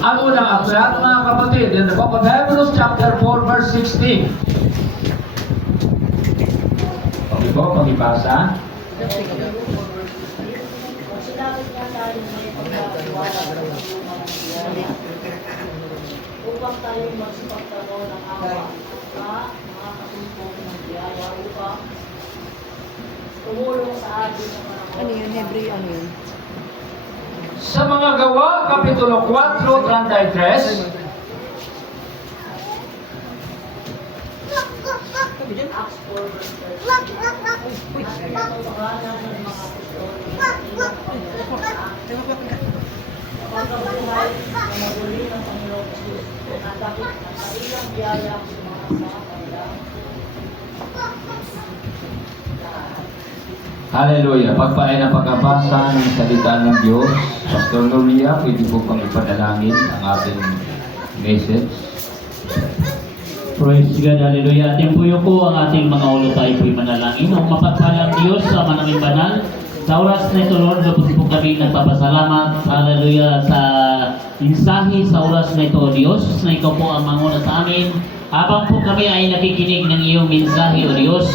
Ang unang aklat, mga kapatid, in the book of Hebrews chapter 4 verse 16. Okay po, pag-ibasa. Upang tayo magsipagkaroon ng awa sa mga katumpong ng biyaya upang tumulong sa atin sa panahon. Ano yun? Hebreo, ano yun? Sa mga gawa, Kapitulo 4:33. Acts 4 verse 13. At itong pangalan ng mga apostol pagkabuhay na maguli ng Panginoon Jesus at dakit ng kanilang biyaya sa mga kanila. Hallelujah. Pagpaay na pagkabasa ng salita ng Diyos. Pastor Loria, pwede po pang ipadalangin ang ating message. Praise God, hallelujah. Tempuyo po ang ating mga ulo tayo po'y manalangin. Ang mapagpalang Diyos sa manaming banal. Sa oras na ito, Lord, lubos po kami nagpapasalamat, hallelujah, sa mensahe sa oras na ito, Diyos, na ikaw po ang manguna sa amin. Habang po kami ay nakikinig ng iyong mensahe, O Diyos,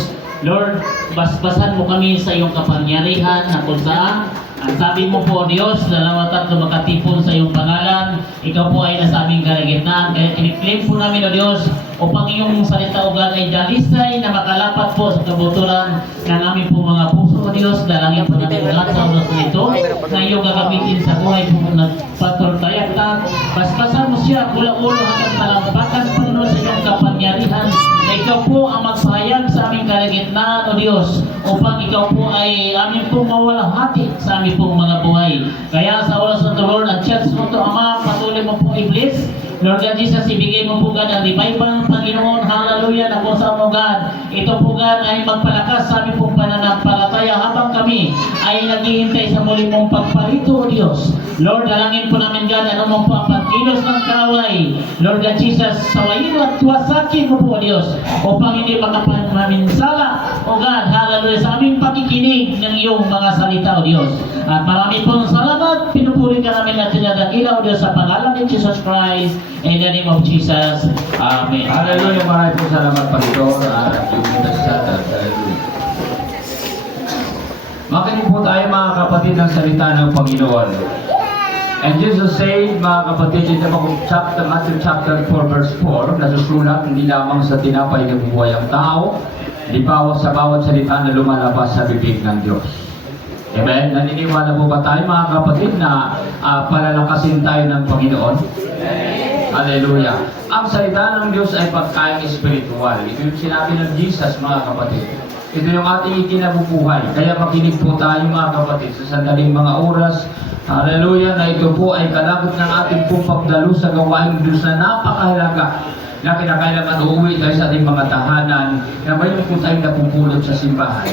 Lord, basbasan mo kami sa iyong kapangyarihan na kung saan ang sabi mo po, Diyos, dalawa tatlo makatipon sa iyong pangalan, ikaw po ay nasa aming kalagitnaan. Kaya kiniklaim po namin, O Diyos, upang iyong salita o God ay dalisay na makalapat po sa kabuturan ng aming po mga puso, O Diyos. Dalangin po namin lahat sa oras na ito na iyong gagamitin sa buhay po ng patutayaktan. Basbasan mo siya, ulo-ulo hanggang talampakan po sa iyong kapangyarihan. Na ikaw po ang magsayang sa aming kalagitnaan, O Diyos, upang ikaw po ay aming pong mawalhati sa aming pong mga buhay. Kaya sa oras ng Lord, ang chance mo to, Ama, patuloy mo po i-bless. Lord God Jesus, ibigay mo po God ang revival, Panginoon, hallelujah, na kung saan mo God, ito po God ay magpalakas sa aming pong pananampalataya habang kami ay naghihintay sa muli mong pagpalito, O Diyos. Lord, dalangin po namin God, ano mo po ang pagkilos ng kaaway. Lord God Jesus, sawayin at tuwasakin mo po, O Diyos, upang hindi makapaminsala, O God, hallelujah, sa aming pakikinig ng iyong mga salita, O Diyos. At marami pong salamat, pinupuri ka namin at tinadakila, O Diyos, sa pangalan ni Jesus Christ, in the name of Jesus. Amen. Hallelujah. Maraming po salamat, Pastor. Hallelujah. Makinig po tayo, mga kapatid, ng salita ng Panginoon. And Jesus said, mga kapatid, in the book of Matthew chapter 4 verse 4, nasusulat, hindi lamang sa tinapay na buhay ang tao, di bawat sa bawat salita na lumalabas sa bibig ng Diyos. Amen? Naniniwala po ba tayo, mga kapatid, na palalakasin tayo ng Panginoon? Hallelujah. Ang salita ng Diyos ay pagkain espiritual. Ito yung sinabi ng Jesus, mga kapatid. Ito yung ating ikinabubuhay. Kaya makinig po tayo, mga kapatid, sa sandaling mga oras. Hallelujah, na ito po ay kalakot ng ating pong pagdalo sa gawaing Diyos na napakahalaga na kinakailangan uuwi tayo sa ating mga tahanan na mayroon po tayong napupulot sa simbahan.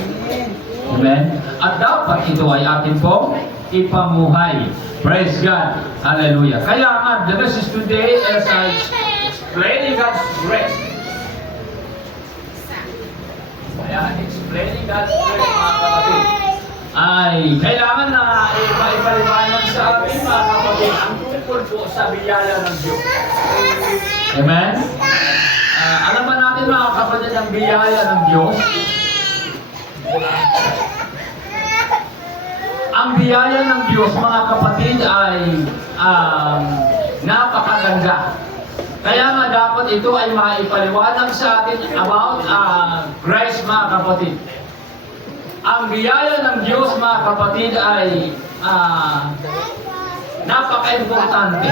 Amen? At dapat ito ay atin pong ipamuhay. Praise God. Hallelujah. Kaya nga, the message today is explaining God's grace. Kaya explaining God's grace, mga kapatid, ay kailangan na ipaliwanag sa atin, mga kapatid, ang tungkol po sa biyaya ng Diyos. Amen? Alam ba natin, mga kapatid, ang biyaya ng Diyos? Ang biyaya ng Diyos, mga kapatid, ay napakaganda. Kaya nga dapat ito ay maipaliwanag sa atin about grace, mga kapatid. Ang biyaya ng Diyos, mga kapatid, ay napaka-importante.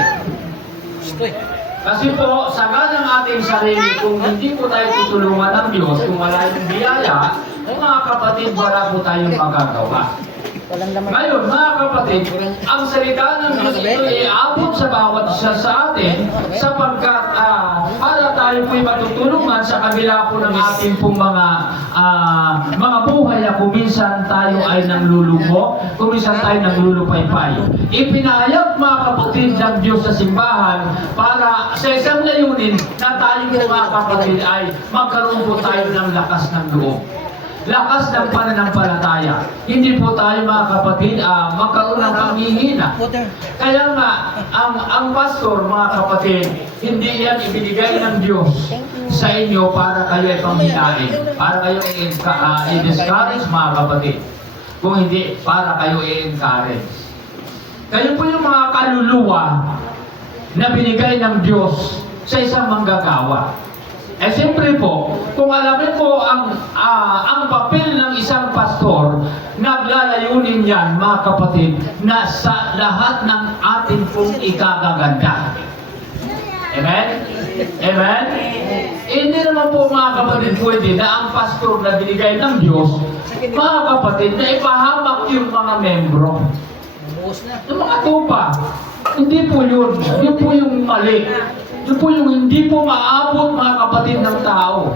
Kasi po, sagad ng ating sarili, kung hindi po tayo tutulungan ng Diyos, kung wala yung biyaya, mga kapatid, wala po tayong magagawa. Ngayon, mga kapatid, ang salita ng Diyos ito ay aabot sa bawat isa sa atin sapagkat para tayo po'y matutulungan sa kabila po ng ating pong mga buhay na kuminsan tayo ay nanglulumo, kuminsan tayo nanglulupaypay. Ipinahayag, mga kapatid, ng Diyos sa simbahan para sa isang layunin na tayo, mga kapatid, ay magkaroon po tayo ng lakas ng loob. lakas ng pananampalataya. Hindi po tayo mga kapatid magkaroon ng panghihina. Kaya nga, ang pastor mga kapatid, hindi yan ibinigay ng Diyos sa inyo para kayo ay panghinain, para kayo i-discourage mga kapatid. Kung hindi, para kayo i-encourage. Kayo po yung mga kaluluwa na binigay ng Diyos sa isang manggagawa. Eh siyempre po, kung alamin po ang papel ng isang pastor, naglalayunin yan mga kapatid na sa lahat ng ating pong ikakaganda. Amen? Amen? Hindi naman po mga kapatid pwede na ang pastor na binigay ng Diyos, mga kapatid, na ipahamak yung mga membro. Yung mga tupa. Hindi po yun. Yun po yung mali. Yun po yung hindi po maabot mga kapatid ng tao.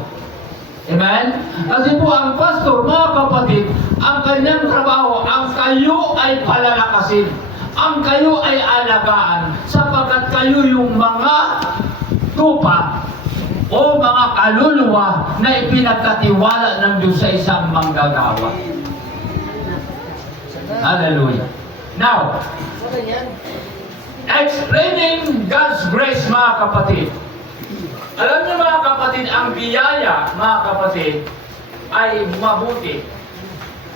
Amen? Kasi po ang pastor, mga kapatid, ang kanyang trabaho, ang kayo ay palalakasin. Ang kayo ay alagaan sapagkat kayo yung mga tupa o mga kaluluwa na ipinagkatiwala ng Diyos sa isang manggagawa. Hallelujah. Now, explaining God's grace mga kapatid. Alam niyo mga kapatid, ang biyaya mga kapatid ay mabuti.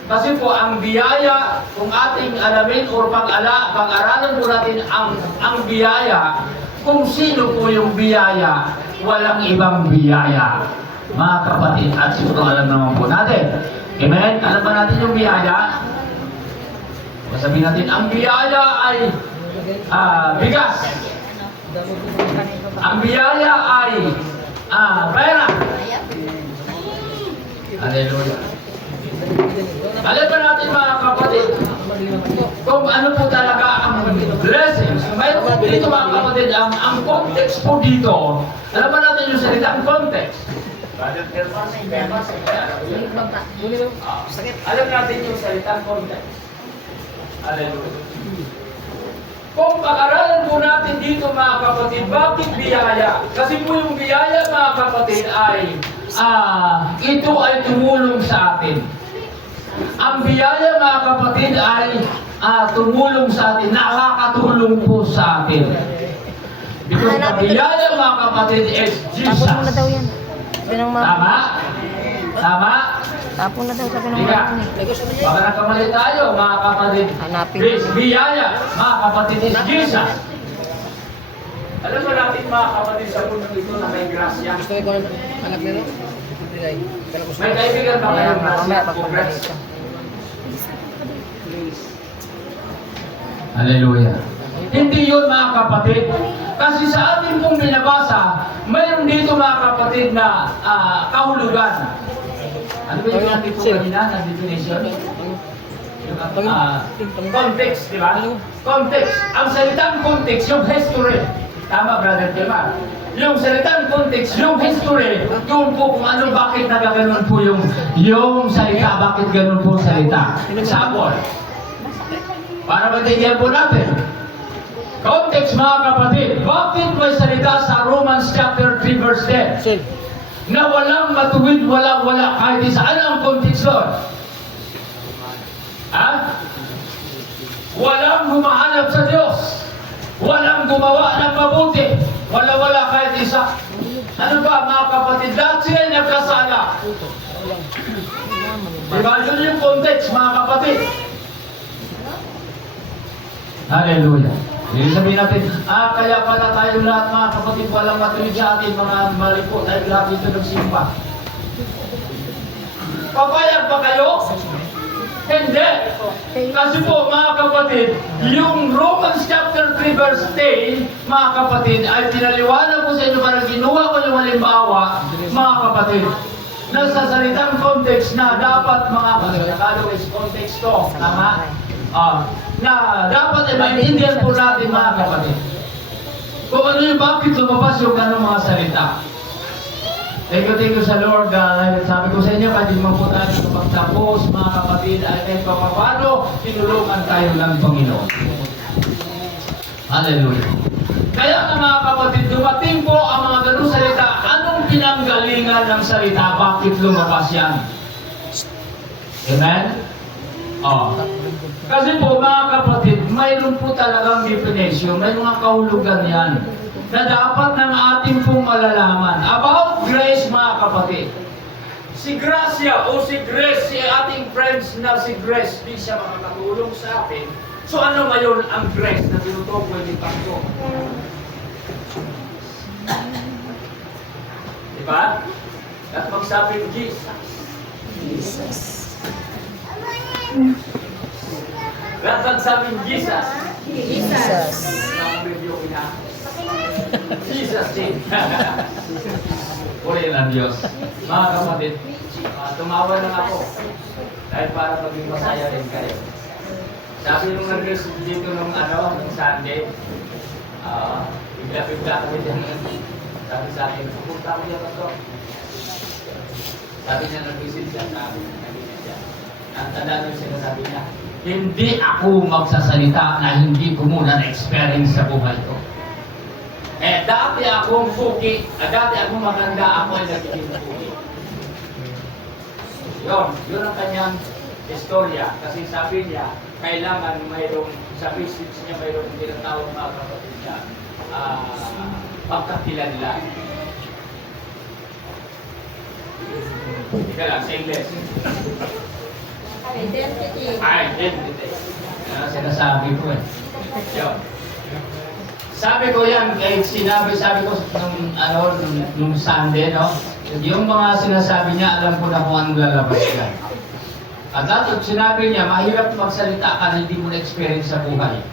Kasi po ang biyaya, kung ating alamin o pag-aralan po natin ang biyaya, kung sino po yung biyaya, walang ibang biyaya. Mga kapatid, at siguro alam naman po natin. Amen? Alam ba natin yung biyaya? Sabihin natin, ang biyaya ay bigas. Ang biyaya ay pera. Hallelujah. Alam ba natin mga kapatid, kung ano po talaga ang blessings. Mayroon po dito mga kapatid, ang context po dito, alam ba natin yung salitang context? Alam natin yung salitang context. Hallelujah. Kung pag-aralan po natin dito mga kapatid, bakit biyaya? Kasi po yung biyaya mga kapatid ay ito ay tumulong sa atin. Ang biyaya mga kapatid ay tumulong sa atin, nakakatulong po sa atin. Because the biyaya mga kapatid is Jesus. Tapon mo na daw yan. Tama? Tama? Tapon na daw sabi ng Ika, mga baka nakamali tayo mga kapatid. Hanapin. Biyaya mga kapatid is Jesus. Alam mo natin mga kapatid sa mundo ito na may grasya. Gusto ko ng anak nila? May kaibigan ba kayang grasya? Mamaya Congrats. pagpapalita. Hallelujah. Hindi yun mga kapatid. Kasi sa ating pong binabasa, mayroon dito mga kapatid na kahulugan. Ano ba yung natin po kanina na definition? Context, di ba? Context. Ang salitang context, yung history. Tama, Brother Timar. Yung salitang context, yung history, yung po kung ano, bakit nagaganon po yung salita, bakit ganun po salita. Example. Para matigyan po natin. Context mga kapatid, bakit may salita sa Romans chapter 3 verse 10? Na walang matuwid, wala kahit isa. Ano ang context doon? Ha? Walang humahanap sa Diyos. Walang gumawa ng mabuti. Wala kahit isa. Ano ba mga kapatid? Lahat sila nagkasala. Diba? Yun yung context mga kapatid. Hallelujah. Hindi sabihin natin, kaya pala tayo lahat mga kapatid walang matuwid sa atin, mga maliko, tayo lahat dito nagsimba. Papayag ba kayo? Hindi. Kasi po mga kapatid, yung Romans chapter 3 verse 10, mga kapatid, ay pinaliwanag ko sa inyo para ginawa ko yung halimbawa, mga kapatid, na sa salitang context na dapat mga Tagalog is context to, tama? Na dapat ay maintindihan po natin mga kapatid. Kung ano yung bakit lumabas yung ganong mga salita. Thank you sa Lord. Sabi ko sa inyo, kahit naman po tayo kapagtapos, mga kapatid, ay kahit paano, tinulungan tayo ng Panginoon. Hallelujah. Kaya nga mga kapatid, dumating po ang mga ganong salita. Anong pinanggalingan ng salita? Bakit lumabas yan? Amen? Oh. Kasi po mga kapatid, mayroon po talagang definition, may mga kahulugan yan na dapat ng ating pong malalaman. About grace mga kapatid. Si Gracia o si Grace, si ating friends na si Grace, di siya makakatulong sa atin. So ano ngayon ang grace na tinutukoy ni Pastor? Diba? At magsabi ng Jesus. At magsabi ng Jesus. Jesus din. Purihin ang Diyos. Mga kapatid, tumawa lang ako. Dahil para maging masaya rin kayo. Sabi nung nag-guest dito nung Sunday, bigla-bigla kami dyan. Sabi sa akin, pupunta ko dyan ito. Sabi niya, nag-visit siya sa amin. Ang tanda yung sinasabi niya, hindi ako magsasalita na hindi ko muna na-experience sa buhay ko. Dati akong puki, dati akong maganda, ako ay nagiging puki. Yun ang kanyang istorya. Kasi sabi niya, kailangan mayroong, sa message niya mayroong tinatawag mga kapatid niya, pagkakilanlan. Ika lang, sa English. Identity. Identity. Yan ang sinasabi ko eh. Yun. Sabi ko yan, sabi ko nung Sunday, no? Yung mga sinasabi niya, alam ko na kung anong lalabas yan. At dapat sinabi niya, mahirap magsalita ka na hindi mo na-experience sa buhay.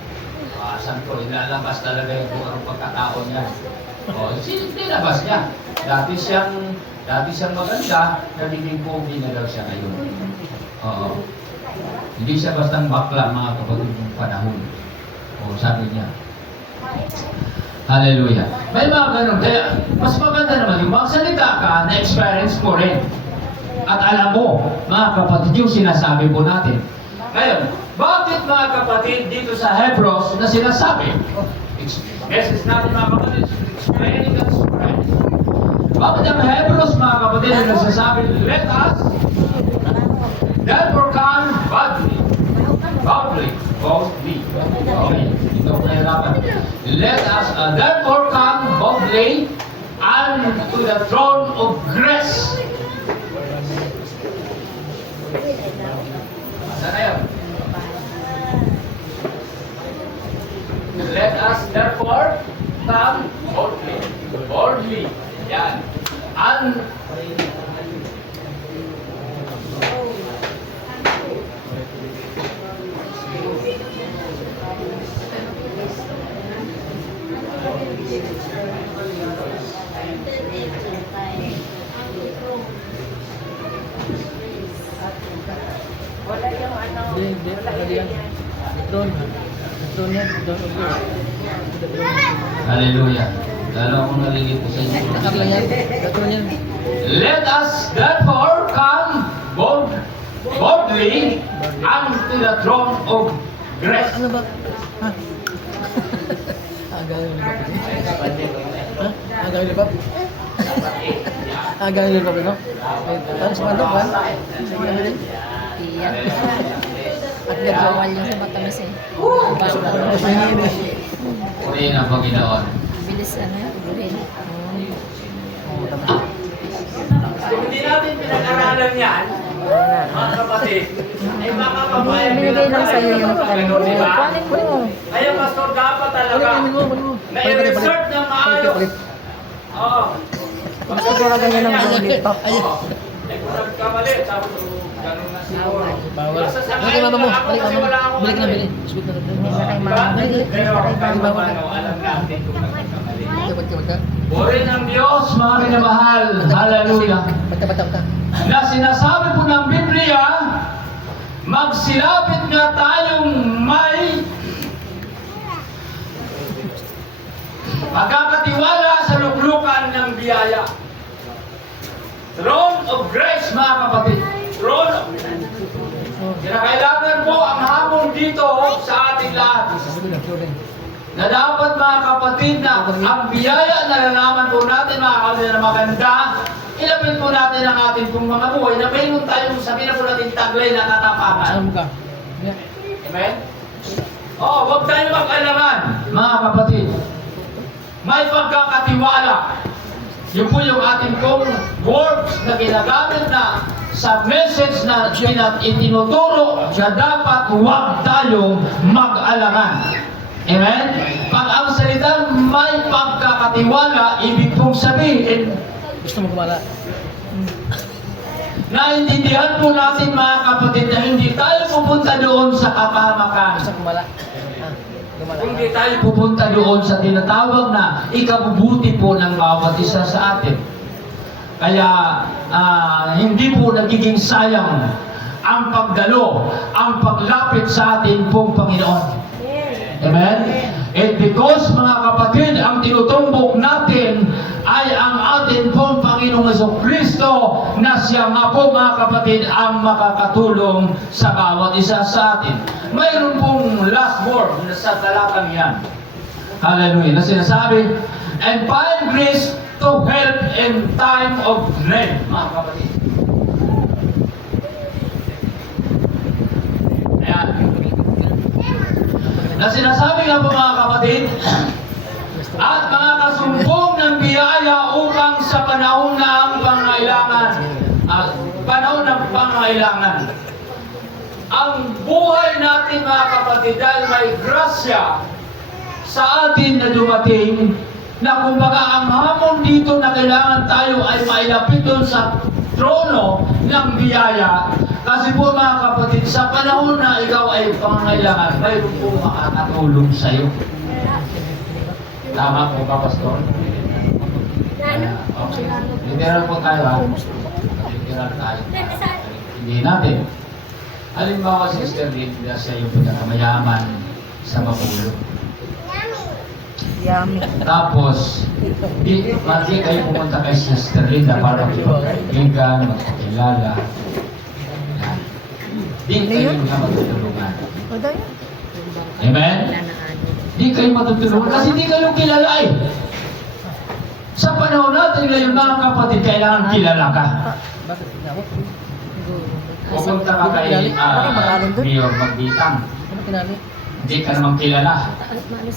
Saan ko, ilalabas talaga yung kung anong pagkatao niya. Sinilabas niya. Dati siyang maganda, nagiging pogi na daw siya ngayon. Oo. Hindi siya bastang bakla, mga kapatid ng panahon. Sabi niya. Hallelujah. May mga ganun. Kaya, mas maganda naman yung magsalita ka na experience mo rin. At alam mo, mga kapatid, yung sinasabi po natin. Ngayon, bakit mga kapatid dito sa Hebrews na sinasabi? Message natin mga kapatid, explaining God's friends. Bakit ang Hebrews mga kapatid na nagsasabi, let us therefore come boldly. Okay, ito ko nahirapan. Let us therefore come boldly unto the throne of grace. Saan na yun? Let us therefore come boldly. Yan. Wala yung wala yan. Hallelujah. Lalo akong nalilito sa inyo. Let us therefore come boldly unto the throne of grace. Ano ba? Ha? Agawin ni Papa. Ha? Agawin ni Papa. Agawin ni Papa, no? Tapos manok, ha? Iya. At nagawal yung sa matamis eh. Purihin ang Panginoon. Bilis buhin. Kung hindi natin pinag-aralan yan, mga kapatid, ay makakapayag Binigay lang sa'yo yung Panginoon, di ba? Kunin mo. Kaya pastor, dapat talaga na i-reserve ng maayos. Oo. Gusto ko na ganyan ang bulit. Kung nagkamali, sabi ko, ganun na siguro. Bawal. Basta sa Balik ngayon, na mo. ako kasi wala akong Balik na, ano eh. bili. Sweet na. Hindi na kay mama. Hindi Pero na kay kahit mama. paano, alam natin kung nagkamali. Bata. Puri ng Diyos, mga minamahal. Hallelujah. Bata. Na sinasabi po ng Biblia, magsilapit nga tayong may magkakatiwala sa luklukan ng biyaya. Throne of grace, mga kapatid. Throne of grace. Kinakailangan po ang hamon dito sa ating lahat. Na dapat mga kapatid na ang biyaya na nalaman po natin mga kapatid na maganda ilapit po natin ang ating pong mga buhay na mayroon tayong sabihin na po natin taglay na katapangan. Saan mo ka? Yeah. Amen? Oo, huwag tayo mag-alaman, mga kapatid. May pagkakatiwala. Yun po yung ating pong words na ginagamit na sa message na itinuturo na dapat huwag tayong mag-alaman. Amen? Pag ang salita may pagkakatiwala, ibig pong sabihin, Gusto mo kumala? naintindihan po natin mga kapatid na hindi tayo pupunta doon sa kapahamakan. Gusto kumala? Ah, kumala. Hindi tayo pupunta doon sa tinatawag na ikabubuti po ng bawat isa sa atin. Kaya hindi po nagiging sayang ang pagdalo, ang paglapit sa atin pong Panginoon. Amen? And because mga kapatid, ang tinutumbok natin ay ang atin pong Panginoong Jesucristo na siya nga po mga kapatid ang makakatulong sa bawat isa sa atin. Mayroon pong last word na sa talatang yan. Hallelujah. Na sinasabi, and find grace to help in time of need, mga kapatid. Ayan. Na sinasabi nga po mga kapatid, at mga kasumpong ng biyaya upang sa panahon na ang pangailangan, panahon ng pangailangan. Ang buhay natin mga kapatid dahil may grasya sa atin na dumating, na kumbaga ang hamon dito na kailangan tayo ay mailapit doon sa trono ng biyaya. Kasi po mga kapatid, sa panahon na ikaw ay pangangailangan, mayroon po makakatulong sa iyo. Tama po ba, Pastor? Okay. Literal po tayo ha. Literal tayo. Hindi natin. Halimbawa, Sister Linda, siya yung pinakamayaman sa Mapulo. Yummy. Tapos, di kayo pumunta kay Sister Linda para magkaibigan, magkakilala. Yan. Di kayo na matutulungan. O daw yun. Amen? Di kayo matutulungan kasi di kayo kilala eh. Sa panahon natin ngayon mga kapatid, kailangan kilala ka. Bakit? Tinawag? Pupunta ka kay Mayor Magbitang. Ano kinali? Hindi ka naman kilala.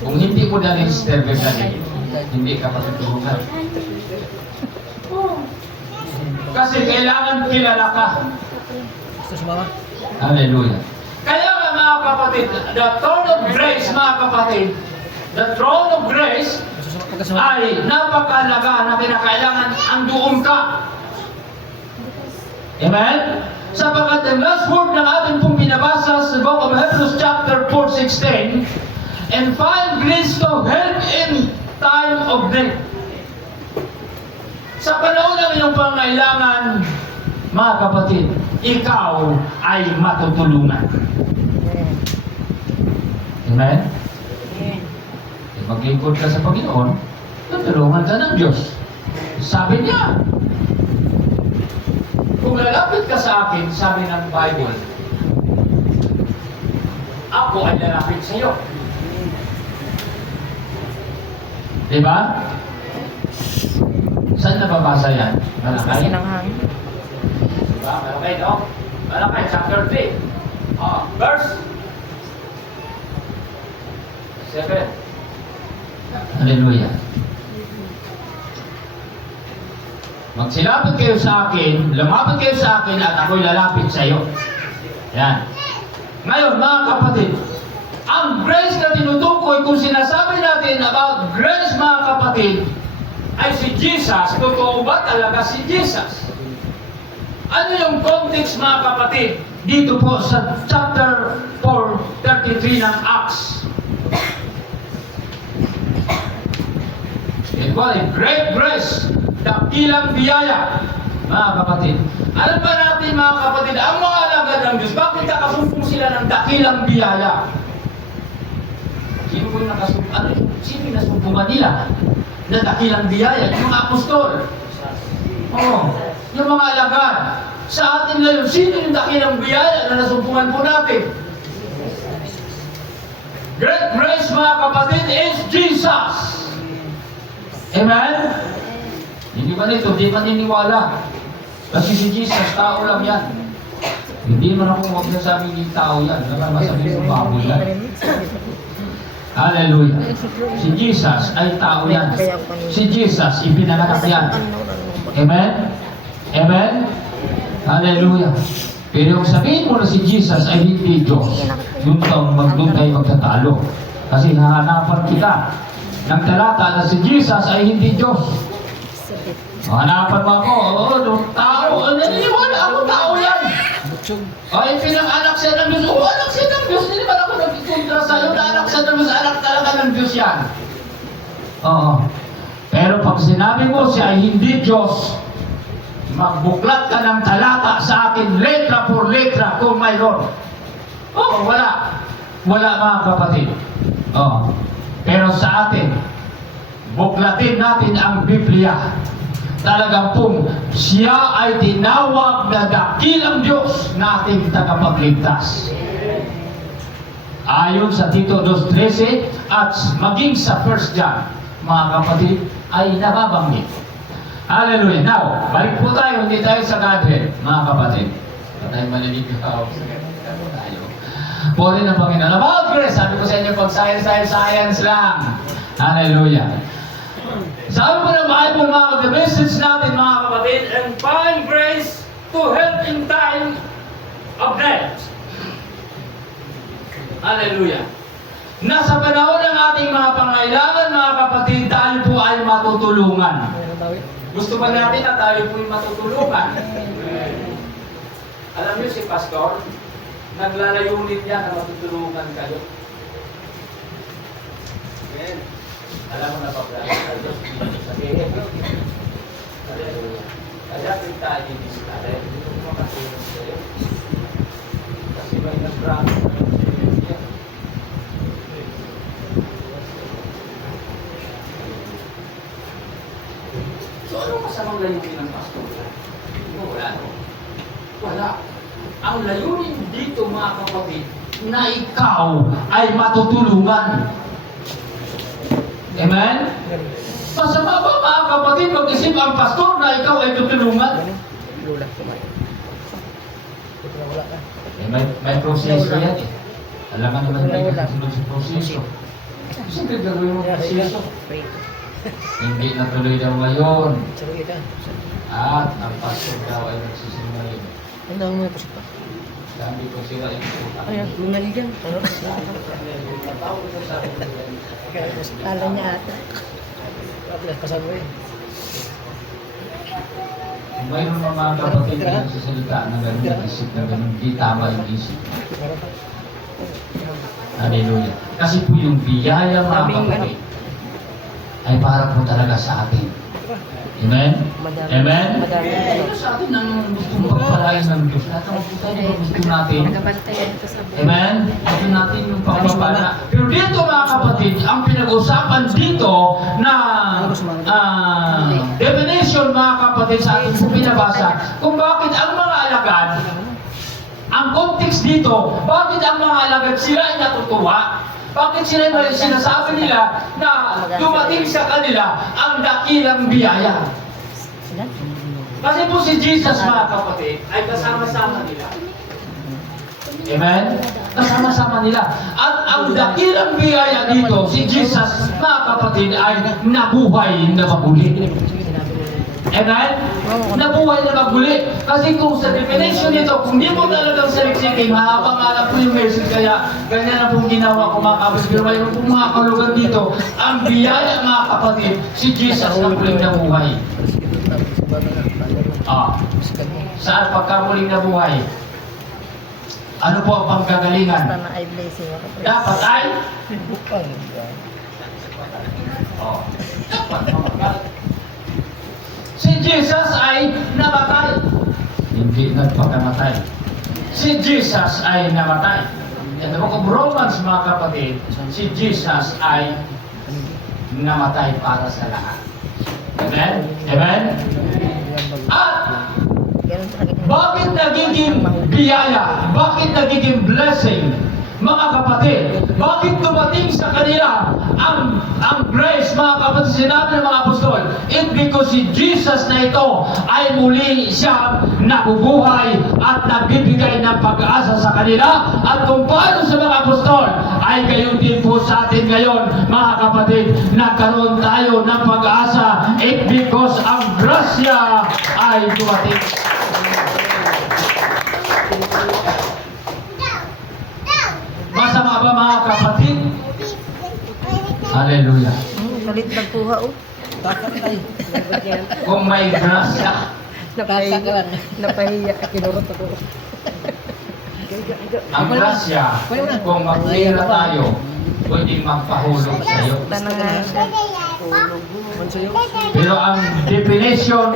Kung hindi mo dali Sister Bethany, hindi ka matutulungan. Kasi kailangan kilala ka. Gusto sumama? Hallelujah. Kaya nga mga kapatid, the throne of grace mga kapatid, the throne of grace Gusto sumama? Pagkasama? ay napakalaga na kinakailangan andoon ka. Amen? Sapagkat ang last word ng ating pong binabasa sa book of Hebrews chapter 4:16, and find grace to help in time of need. Sa panahon ng iyong pangailangan, mga kapatid, ikaw ay matutulungan. Amen? Maglingkod ka sa Panginoon, tutulungan ka ng Diyos. Sabi niya, kung lalapit ka sa akin, sabi ng Bible, ako ay lalapit sa iyo. Diba? Saan nababasa yan? Malakay? Sinanghang. Diba? Malakay, no? Malakay, chapter 3. Verse 7. Hallelujah. Magsilapit kayo sa akin, lumapit kayo sa akin, at ako'y lalapit sa iyo. Yan. Ngayon, mga kapatid, ang grace na tinutukoy, kung sinasabi natin about grace, mga kapatid, ay si Jesus. Totoo ba talaga si Jesus? Ano yung context, mga kapatid, dito po sa chapter 4:33 ng Acts? It was a great grace, dakilang biyaya, mga kapatid. Alam ba natin, mga kapatid, ang mga alagad ng Diyos, bakit nakasumpong sila ng dakilang biyaya? Sino po yung sino yung nasumpungan nila na dakilang biyaya? Yung mga apostol. Oo. Yung mga alagad. Sa atin ngayon, sino yung dakilang biyaya na nasumpungan po natin? Great grace, mga kapatid, is Jesus. Amen? Hindi ba nito? Hindi maniniwala. Kasi si Jesus, tao lang yan. Hindi man ako huwag na sabi hindi tao yan. Nagkakasabi ng baboy yan. Hallelujah. Si Jesus ay tao yan. Si Jesus, ipinanganak yan. Amen? Amen? Hallelujah. Pero yung sabihin mo na si Jesus ay hindi Diyos, doon tayo magtatalo. Kasi hahanapan kita ng talata na si Jesus ay hindi Diyos. Hanapan mo ako, tao, naniniwala ako, tao yan. Butsog. Ay, pinang-anak siya ng Diyos. Oo, anak siya ng Diyos. Hindi naman ako nagkikontra sa'yo na anak siya ng Diyos. Anak talaga ng Diyos yan. Oo. Pero pag sinabi mo siya ay hindi Diyos, magbuklat ka ng talata sa akin, letra por letra, kung mayroon. Oo, wala. Wala mga kapatid. Oo. Pero sa atin, buklatin natin ang Biblia. Talagang pong siya ay tinawag na dakilang Diyos na ating tagapagligtas. Ayon sa Tito 2:13 at maging sa 1 John, mga kapatid, ay nababanggit. Hallelujah. Now, balik po tayo, hindi tayo sa Godhead, mga kapatid. Tayo maninigaw. Tayo. Puri ng Panginoon. About grace, sabi ko sa inyo, pag science lang. Hallelujah. Sabi po ng Bible, the message natin, mga kapatid, and find grace to help in time of need. Hallelujah. Nasa panahon ng ating mga pangailangan, mga kapatid, tayo po ay matutulungan. Gusto ba natin na tayo po ay matutulungan? Alam niyo si Pastor, naglalayunin niya na matutulungan kayo. Amen. Alam mo na paglalang tayo, sabihin. Hallelujah. Kaya kita i-discard. Hindi ko makatulong sa'yo. Kasi may nag-promise na yung sa'yo. So, anong masamang layunin ng pastor? Wala. Wala. Ang layunin dito, mga kapatid, na ikaw ay matutulungan. Amen? Masama ba, mga kapatid, mag-isip ang pastor na ikaw ay tutulungan? Lula, kumain. Ito na wala na. May proseso yan eh. Alam ka naman may kasunod sa proseso. Siyempre gagawin mo proseso. Hindi natuloy daw ngayon. Sabi ka. At ang pastor daw ay nagsisinungaling. Ano ang mga pasok pa? Sabi ko sila ay puta. Ayan, lumali dyan. Ano? Kala niya ata. Kasama mo eh. Mayroon mga kapatid na nagsasalita na gano'n isip na gano'n, di tama yung isip. Hallelujah. Kasi po yung biyaya, mga kapatid, ay para po talaga sa atin. Amen? Amen? Ito sa atin ang gusto magpapalain ng Diyos. Lahat ang gusto natin. Nagkapantayan ito sa buhay. Amen? Ito natin yung pagpapala. Pero dito, mga kapatid, ang pinag-usapan dito na definition, mga kapatid, sa ating pinabasa, kung bakit ang mga alagad, ang context dito, bakit ang mga alagad sila ay natutuwa? Bakit sila may sinasabi nila na dumating sa kanila ang dakilang biyaya? Kasi po si Jesus, mga kapatid, ay kasama-sama nila. Amen? Kasama-sama nila. At ang dakilang biyaya dito, si Jesus, mga kapatid, ay nabuhay na maguli. Amen? Nabuhay na maguli. Kasi kung sa definition nito, kung di mo talagang saliksikin, mahabang alam po yung message, kaya ganyan na pong ginawa ko, mga kapatid. Pero mayroon pong mga kalugan dito, ang biyaya, mga kapatid, si Jesus na muling nabuhay. Saan pagkamuling nabuhay? Ano po ang panggagalingan? Tama ay blessing ako. Dapat ay? Dapat. Si Jesus ay namatay. Hindi nagpakamatay. Si Jesus ay namatay. Ito po kung Romans, mga kapatid, si Jesus ay namatay para sa lahat. Amen? Amen? At bakit nagiging biyaya? Bakit nagiging blessing? Mga kapatid, bakit dumating sa kanila ang grace, mga kapatid, sinabi ng mga apostol, It because si Jesus na ito ay muli siya nabubuhay at nagbibigay ng pag-asa sa kanila. At kung paano sa mga apostol, ay gayon din po sa atin ngayon, mga kapatid, nagkaroon tayo ng pag-asa. It because ang grasya ay dumating. Masama ba mga kapatid? Hallelujah. Kalit nagkuha oh. Kung may grasya, Napahiya. Napahiya. Kinurot ako. ang grasya, kung magtira tayo, pwedeng magpahulog sa iyo. Tanangan. Pero ang definition,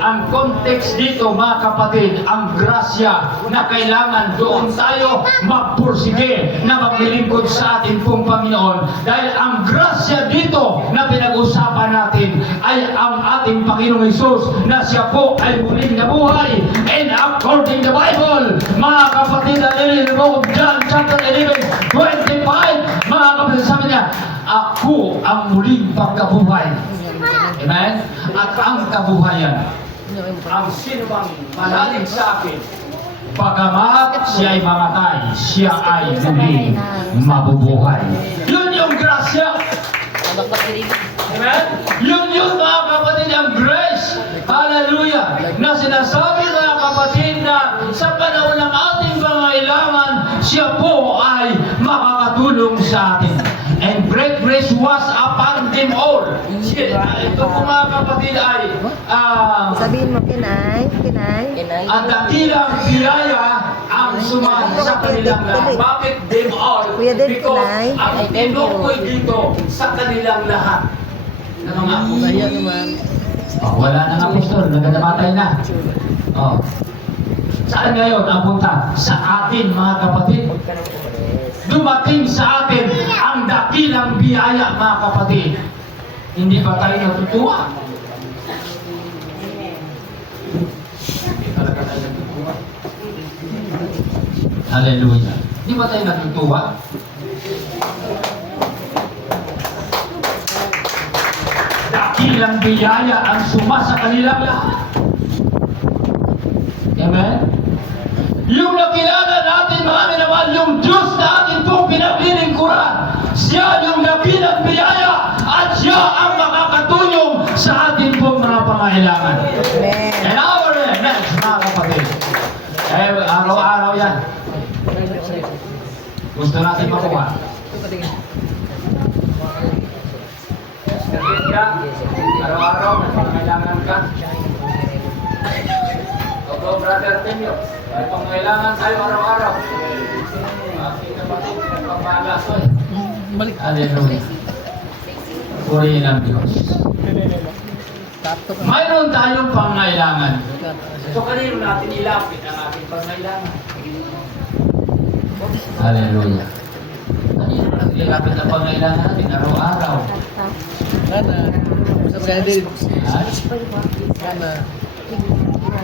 ang context dito mga kapatid, ang grasya na kailangan doon tayo magpursige na maglilingkod sa ating pong Panginoon. Dahil ang grasya dito na pinag-usapan natin ay ang ating Panginoong Hesus na siya po ay muling nabuhay. And according to the Bible, mga kapatid, in the book of John chapter 11, 25, mga kapatid, sabi niya, ako ang muling pagkabuhay. Amen? At ang kabuhayan, ang sino bang manalig sa akin, bagamat siya ay mamatay, siya ay muling mabubuhay. Yun yung grasya. Amen? Yun mga kapatid, ang grace. Hallelujah. Na sinasabi mga kapatid na sa panahon ng ating pangailangan, siya po ay makakatulong sa atin. And great grace was upon them all. Ito po mga kapatid ay Sabihin mo, Kinay. Kinay. ang dakilang biyaya ang sumali sa kanilang lahat. Bakit them all? Kuya Dave, Because Kinay. ang tinukoy dito sa kanilang lahat. Na mga oh, wala nang apostol, nagkadamatay na. Oh. Saan ngayon ang punta? Sa atin mga kapatid. Dumating sa atin ang dakilang biyaya mga kapatid. Hindi ba tayo natutuwa? Hindi talaga tayo natutuwa. Hallelujah. Hindi ba tayo natutuwa? Dakilang biyaya ang suma sa kanilang lahat. Amen? Yung nakilala natin mga minamahal, yung Diyos na atin pong pinaglilingkuran, siya yung dakilang biyaya at siya ang makakatulong sa atin pong mga pangailangan. Amen. And our next, mga kapatid, araw-araw yan. Gusto natin makuha. Sakit ka, araw-araw, kailangan ka. Opo, Brother Timio, may pangailangan tayo araw-araw. Aking kapatid, pinagpapalaso eh. Hallelujah. Purihin ang Diyos. Mayroon tayong pangailangan. So, kanino natin ilapit ang ating pangailangan? Hallelujah. Kanino natin ilapit ang pangailangan natin araw-araw?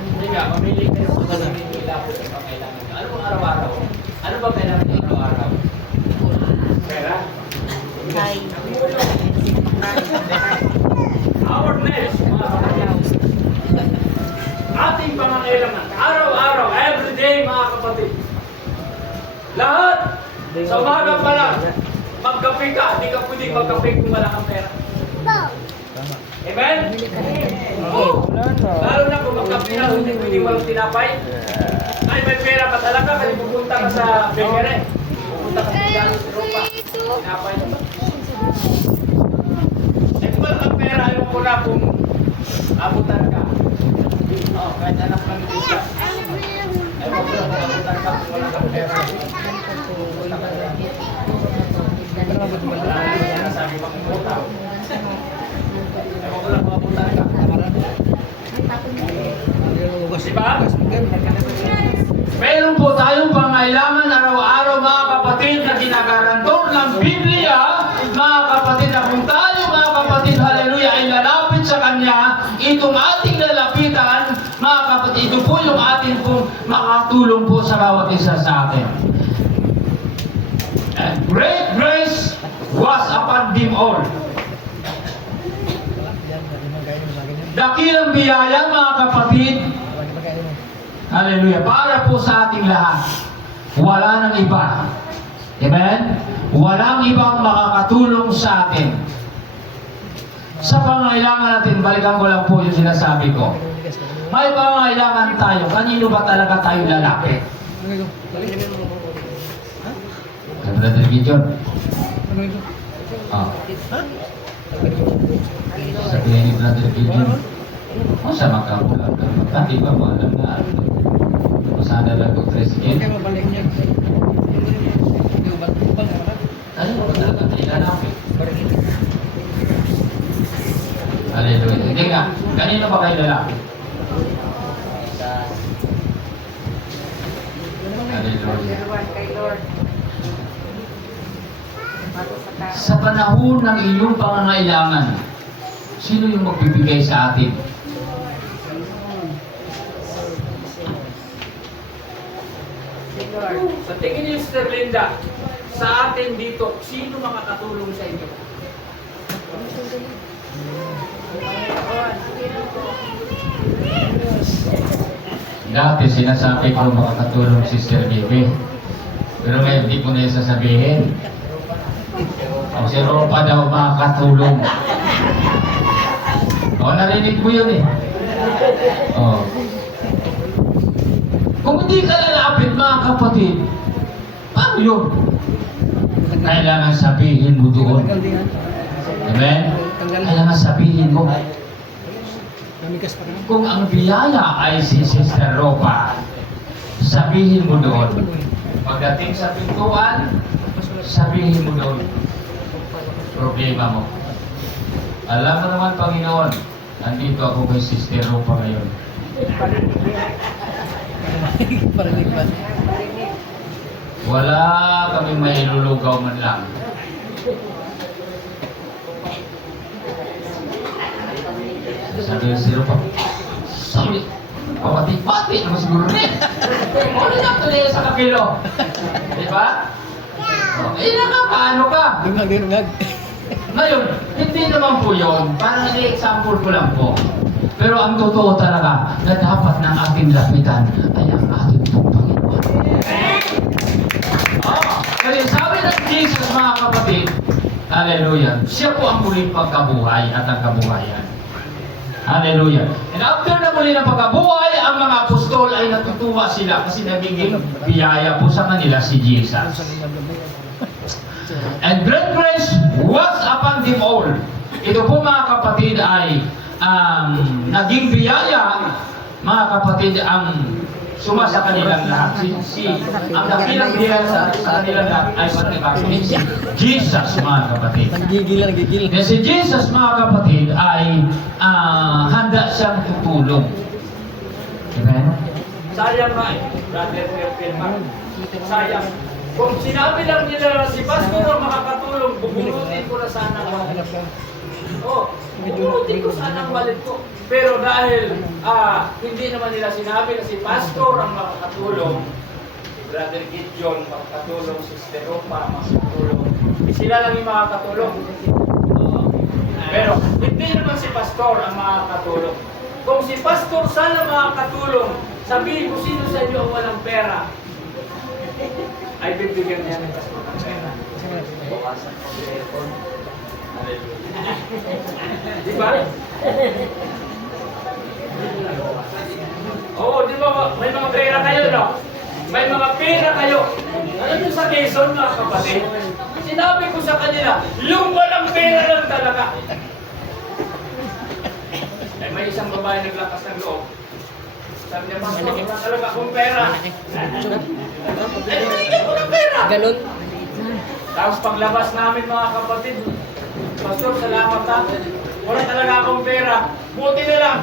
Hindi nga, mamili kayo kung kanino ilapit ang pangailangan. Ano bang araw-araw? Ano ba kailangan ng araw-araw? Pera? Our next, mga kapatid. Ating pangangailangan, araw-araw, everyday mga kapatid. Lahat, sa umaga pa lang, magkape ka, hindi ka pwedeng magkape kung wala kang pera. Amen? Lalo na kung magkape na, hindi pwedeng walang tinapay. Ay, may pera ka talaga, kasi pupunta ka sa bakery. Pupunta ka sa Jollibee sa Rupa. Tinapay na. Eh, kung wala kang pera, ayaw ko na kung abutan ka. Oh, kahit anak ng isa. Ayaw ko na kung abutan ka kung wala kang pera. Sabi ba kung utang? Ayaw ko na kung abutan ka. Diba? Meron po tayong pangailangan araw-araw mga kapatid na ginagarantor ng Biblia, mga kapatid, na kung tayo mga kapatid, hallelujah, ay lalapit sa Kanya, itong ating lalapitan, mga kapatid, ito po yung ating pong makatulong po sa bawat isa sa atin. And great grace was upon them all. Dakilang biyaya, mga kapatid. Hallelujah. Para po sa ating lahat. Wala nang iba. Amen? Walang ibang makakatulong sa atin. Sa pangailangan natin, balikan ko lang po yung sinasabi ko. May pangailangan tayo. Kanino ba talaga tayo lalapit? Kay Brother Gideon. Ah. Sabihin ni Brother Gideon, o sa magkabulan ka, hindi ba mo alam na sana lang kong tricycle? Ano ba talaga tayo lalapit? Hallelujah. Hindi nga, kanino ba kayo lalapit? Hallelujah. Sa panahon ng iyong pangangailangan, sino yung magbibigay sa atin? Sa tingin niyo, Sister Linda, sa atin dito, sino makakatulong sa inyo? Dati sinasabi ko makakatulong si Sister Bibi. Pero ngayon hindi ko na yung sasabihin. O si Ropa daw makakatulong. O narinig mo yun eh. O. Kung hindi ka lalapit mga kapatid, paano yun? Kailangan sabihin mo doon. Amen? Kailangan sabihin mo. Kung ang biyaya ay si Sister Ropa, sabihin mo doon. Pagdating sa pintuan, sabihin mo doon. Problema mo. Alam mo naman, Panginoon, nandito ako kay Sister Ropa ngayon. Wala kami may ilulugaw man lang. Sabi yung siro pa, sabi, pamati-pati naman siguro rin. Ano na ito na sa kakilo? Di ba? Eh, paano ka? Ngayon, hindi naman po yun. Parang example ko lang po. Pero ang totoo talaga na dapat ng ating lapitan ay ang ating pong Panginoon. Kasi sabi ng Jesus, mga kapatid, hallelujah, siya po ang muling pagkabuhay at ang kabuhayan. Hallelujah. And after na muli ng pagkabuhay, ang mga apostol ay natutuwa sila kasi nagiging biyaya po sa kanila si Jesus. And great grace was upon them all. Ito po mga kapatid ay naging biyaya, mga kapatid, ang sumasa kanilang lahat. Ang dakilang biyaya sa kanilang lahat ay pagkakasungit si Jesus, mga kapatid. Nagigil. Kaya si Jesus, mga kapatid, ay handa siyang tutulong. Amen? Sayang nga eh, Brother Pilman. Sayang. Kung sinabi lang nila na si Pastor ang makakatulong, bubunutin ko na sana ang wallet. Bubunutin ko sana ang wallet ko. Pero dahil hindi naman nila sinabi na si Pastor ang makakatulong, Brother Gideon makakatulong, Sister Ropa makakatulong, sila lang yung makakatulong. Pero hindi naman si Pastor ang makakatulong. Kung si Pastor sana makakatulong, sabihin ko sino sa inyo ang walang pera, ay bibigyan niya ng Pastor ng pera. Bukasan ko sa airport. Di ba? Oo, di ba may mga pera kayo, no? May mga pera kayo. Alam niyo sa Quezon, mga kapatid, sinabi ko sa kanila, yung walang pera lang talaga. Eh, may isang babae naglakas ng loob. Sabi niya, Pastor, wala talaga akong pera. Eh, binigyan ko ng pera. Ganun. Tapos paglabas namin, mga kapatid, Pastor, salamat ha. Wala talaga akong pera. Buti na lang.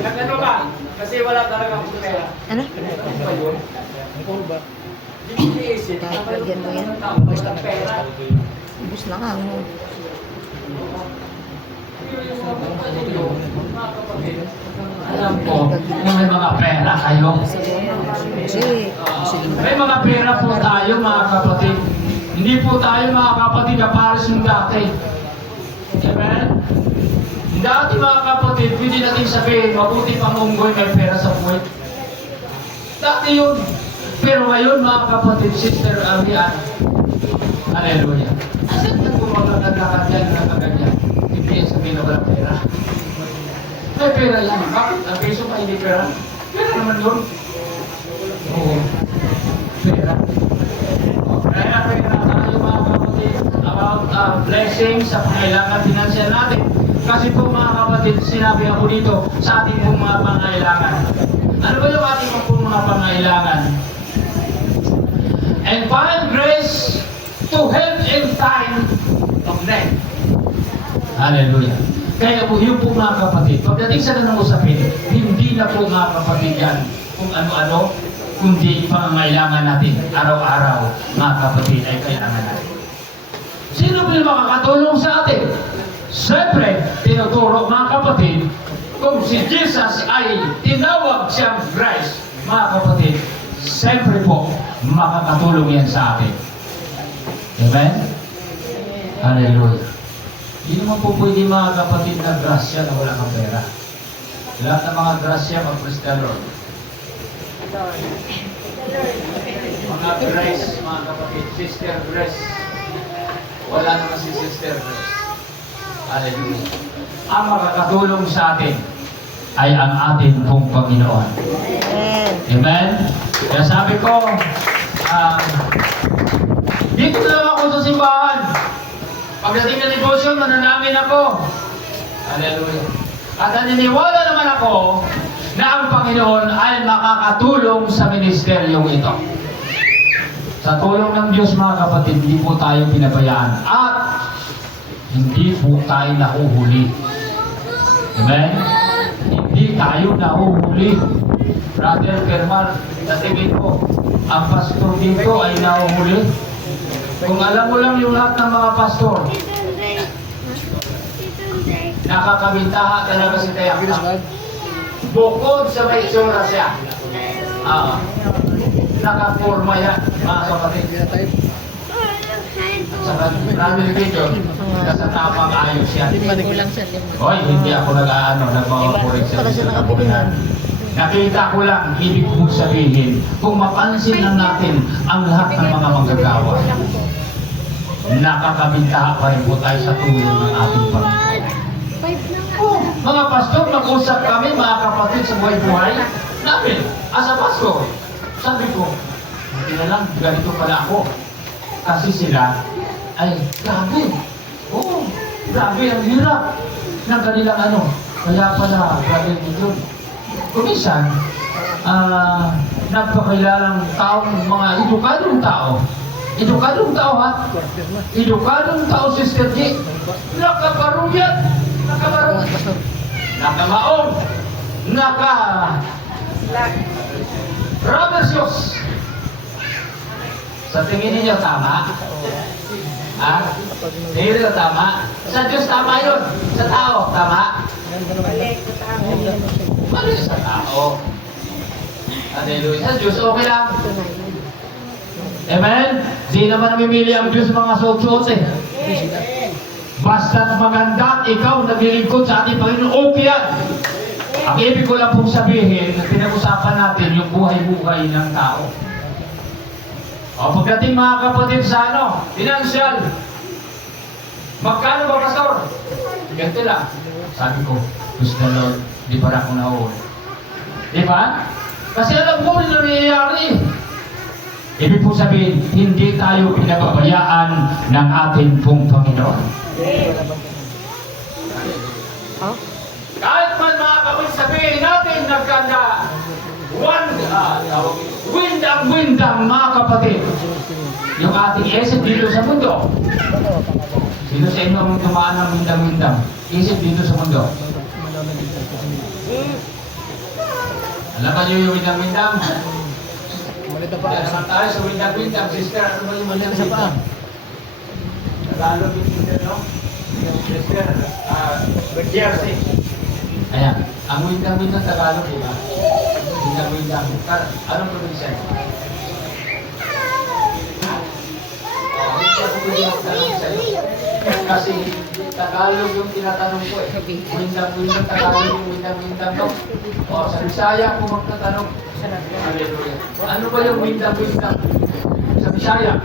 Nagano ka? Kasi wala talaga akong pera. Ano? Ano ba yun? Hindi ko iisip. Lagyan mo yan. Walang pera. Ubus na ka. Ano? Alam ko, may mga pera kayo. May mga pera po tayo, mga kapatid. Hindi po tayo, mga kapatid, na pares yung dati. Amen? Dati mga kapatid, pwede natin sabihin, mabuti pang unggoy may pera sa buhay. Dati yun. Pero ngayon mga kapatid, Sister Arian, hallelujah. Asan na kung magaganda ka dyan na kaganyan? Hindi yan sabihin na walang pera. May pera yan. Bakit? Ang peso pa hindi pera? Pera naman yun. Oo. Pera. Kaya pera tayo mga kapatid about blessings sa pangailangan financial natin. Kasi po mga kapatid, sinabi ako dito sa ating pong mga pangailangan. Ano ba yung ating pong mga pangailangan? And find grace to help in time of need. Hallelujah. Kaya po yun po mga kapatid, pagdating sa ganang usapin, hindi na po mga kapatid yan kung ano-ano, kundi pangangailangan natin araw-araw mga kapatid ay kailangan natin. Sino po yung makakatulong sa atin? Siyempre, tinuturo mga kapatid, kung si Jesus ay tinawag siyang Christ, mga kapatid, siyempre po, makakatulong yan sa atin. Amen? Hallelujah. Hindi naman po pwede mga kapatid na grasya na wala kang pera. Lahat ng mga grasya, mag-praise the Lord. Mga Grace, mga kapatid, Sister Grace. Wala naman si Sister Grace. Hallelujah. Ang makakatulong sa atin ay ang atin pong Panginoon. Amen. Amen? Kaya sabi ko, dito lang ako sa simbahan. Pagdating na negosyo, mananangin ako. Hallelujah. At naniniwala naman ako na ang Panginoon ay makakatulong sa ministeryong ito. Sa tulong ng Diyos mga kapatid, hindi po tayo pinabayaan at hindi po tayo nahuhuli. Amen? Hindi tayo nahuhuli. Brother Kermar, natingin ko, ang pastor dito ay nahuhuli. Kung alam mo lang yung lahat ng mga pastor, nakakabintaha talaga si Tayakta. Bukod sa may itsura siya. Nakaporma yan, mga kapatid. Sa Ramil Video, nasa tamang ayos yan. Kulang sa lima. Hoy, hindi ako nag-mga-correct sa kabukinan. Nakita ko lang, ibig kong sabihin, kung mapansin lang natin ang lahat ng mga manggagawa, nakakabintaha pa rin po tayo sa tulong ng ating Panginoon. Oh, mga pastor, mag-usap kami, mga kapatid, sa buhay-buhay namin. As a pastor, sabi ko, hindi na lang, ganito pala ako. Kasi sila, ay, grabe. Oo, grabe, ang hirap ng kanilang ano. Kaya pala, grabe nito. Kumisan, nagpakilalang taong mga edukadong tao. Edukadong tao ha? Edukadong tao, Sister G. Nakabaruyat. Nakabaruyat. Nakamaong. Rubber-shoes. Sa tingin ninyo tama? Ha? Tingin ninyo tama? Sa Diyos tama yun. Sa tao, tama? Mali sa tao. Hallelujah. Sa Diyos, okay lang. Amen? Di naman namimili ang Diyos mga suot-suot eh. Basta't maganda, ikaw naglilingkod sa ating Panginoon, okay yan. Ang ibig ko lang pong sabihin na pinag-usapan natin yung buhay-buhay ng tao. O pagdating mga kapatid sa ano, financial. Magkano ba, Pastor? Ganito lang. Sabi ko, gusto Lord, di para ako nahuhuli. Di ba? Kasi alam ko rin nangyayari. Ibig po sabihin, hindi tayo pinababayaan ng ating pong Panginoon. Oh? Kahit man mga kapatid sabihin natin nagkanda windang mga kapatid. Yung ating isip dito sa mundo. Sino sa inyo ang tumaan ng windang-windang? Isip dito sa mundo. Alam ba nyo yung windang-windang? Kaya naman tayo sa windang-windang. Sister, ano ba yung windang-windang? Tagalog yung sister, no? Sister, Jersey. Ayan, ang windang-windang Tagalog, di ba? Windang-windang. Anong probinsya? Hindi ako pwede magtanong sa'yo. Kasi Tagalog yung tinatanong ko eh. Windang-windang Tagalog yung windang-windang no? O, sa Bisaya ko magtatanong. Hallelujah. Ano ba yung windang-windang? Sa Bisaya?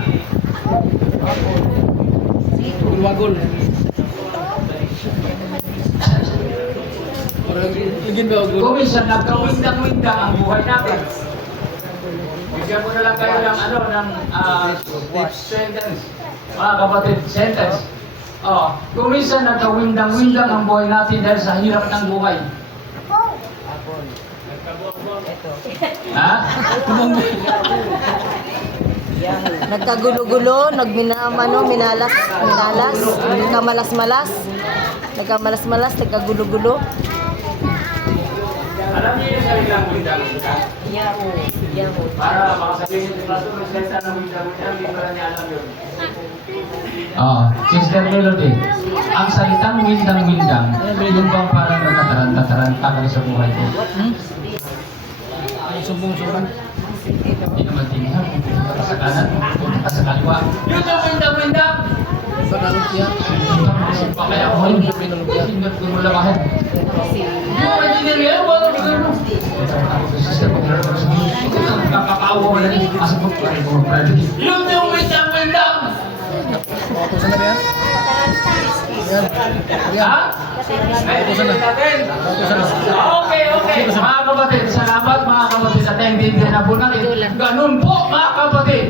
Wagol. Kung minsan nagkawindang-windang ang buhay natin. Bigyan ko na lang kayo ng sentence. Mga kapatid, sentence. Kung minsan nagkawindang-windang ang buhay natin dahil sa hirap ng buhay. Ha? Nagkagulo-gulo, minalas, nagkamalas-malas, nagkagulo-gulo. Alam niyo yung sarilang windang-windang? Para makasabihin yung pastor, may salita ng windang-windang, hindi pala niya alam yun. Sister Melody, ang salitang windang-windang, yung bang parang nagtataranta ka sa buhay ko? Sumbong-sumbong. Hindi naman tingnan, punta ka sa kanan, punta ka sa kaliwa. Yun yung windang-windang! Tagalog yan. Pa kaya ako yun, hindi ko mo lamahin. Yung engineer yan, wala ko gano'n. Sister, kakakawa ko na rin. Asa po, yun yung windang-windang! Makapusan na ba yan? Yan. Ha? Okay. Mga kapatid, salamat mga kapatid at naiintindihan na po natin. Ganun po mga kapatid.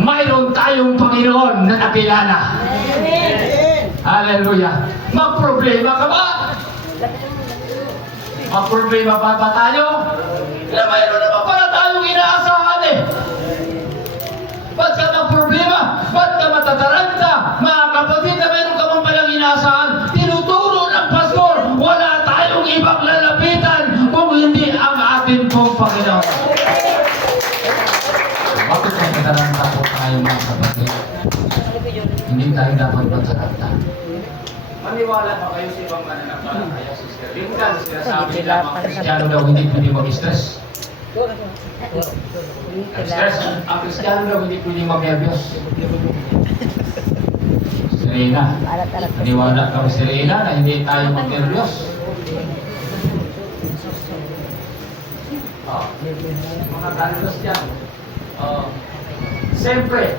Mayroon tayong Panginoon na nakilala. Hallelujah. Magproblema ka ba? Magproblema pa ba tayo? Na mayroon naman pala tayong inaasahan eh. Ba't ka magproblema? Ba't ka matataranta? Mga kapatid na mayroon ka man palang inaasahan, tinuturo ng pastor, wala tayong ibang lalapitan kung hindi ang ating pong Panginoon. Bakit may kataranta po tayo mga kapatid? Hindi tayo dapat magkataranta. Maniwala pa kayo sa ibang mananampalataya, Sister Lincoln. Sinasabi nila mga Kristiyano daw hindi pwede mag-stress. Ang Kristiyano daw hindi pwede mag-nervyos. Serena, maniwala ka ba Serena na hindi tayo mag-nervyos? Mga kanilos dyan. Siyempre,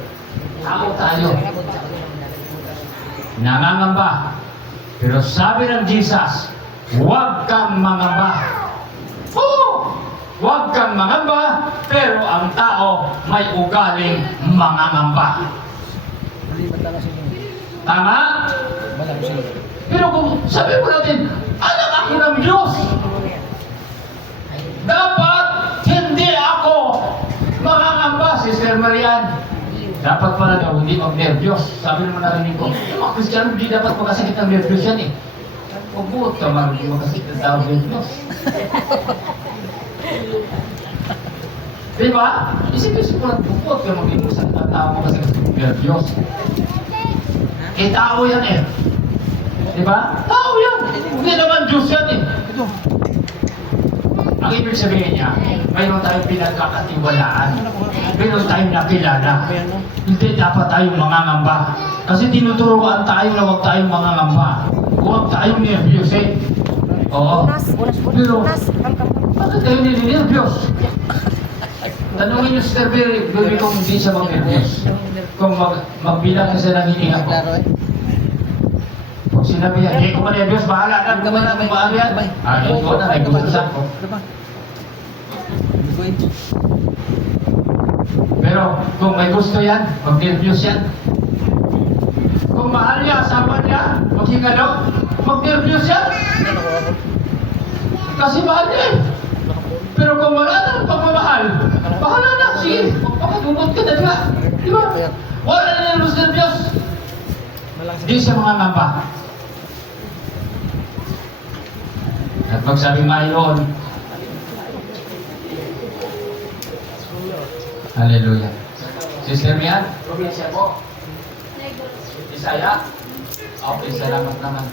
tao tayo. Nangangamba. Pero sabi ng Jesus, huwag kang mangamba. Huwag kang mangamba, pero ang tao may ugaling mangangamba. Tama? Pero kung sabi mo natin, anak ako ng Diyos, dapat hindi ako mangangamba, Sister Marian. Dapat pala daw hindi mag-nervyos. Sabi naman narinig ko, yung mga Kristiyano hindi dapat magkasakit ng nervyos yan eh. Huwag ka magkasakit ng tao nervyos. Diba? Isip-isip mo lang, huwag ka mag-imusan ng tao magkasakit ng nervyos. Tao yan eh. Diba? Tao yan. Hindi naman Diyos yan eh. Ang ibig sabihin niya, mayroon tayong pinagkakatiwalaan. Mayroon tayong nakilala. Hindi dapat tayong mangangamba. Kasi tinuturuan tayo na huwag tayong mangangamba. Huwag tayong nervyos eh. Oo. Pero, bakit tayo nilinervyos? Tanungin niyo Sister Baby kung hindi siya mag-nervyos. Kung magbilang siya ng hininga ko. Kung sinabi niya, hindi ko ma-nervyos, bahala na. Kung bahala yan. Ito na, nagkukusan ko. Pero kung may gusto yan, mag-nervyos yan. Kung mahal niya, asawa niya, maghingalo, mag-nervyos yan. Kasi mahal niya eh. Pero kung wala na ng pagmamahal, bahala na, sige, magpapagubot ka na diba? Diba? Wala na ng nervyos. Hindi siya mga ngamba. At magsabi mayroon, hallelujah. Sister Mian, probinsya po. Bisaya? Okay, salamat naman.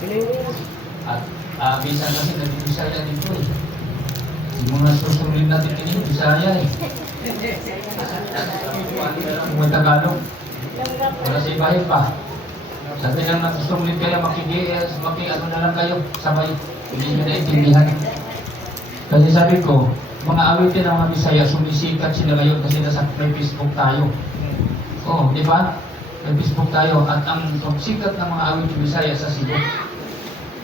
At bisan kasi nag-Bisaya dito eh. Yung mga susunod natin ini, Bisaya eh. Mga Tagalog. Wala sa ibahin pa. Sabi lang na gustong ulit kayo, ano na lang kayo, sabay. Hindi nyo naintindihan. Kasi sabi ko, mga awitin ng mga Bisaya, sumisikat sila ngayon kasi nasa may Facebook tayo. Oo, di ba? May Facebook tayo. At ang sikat ng mga awit ng Bisaya sa Cebu.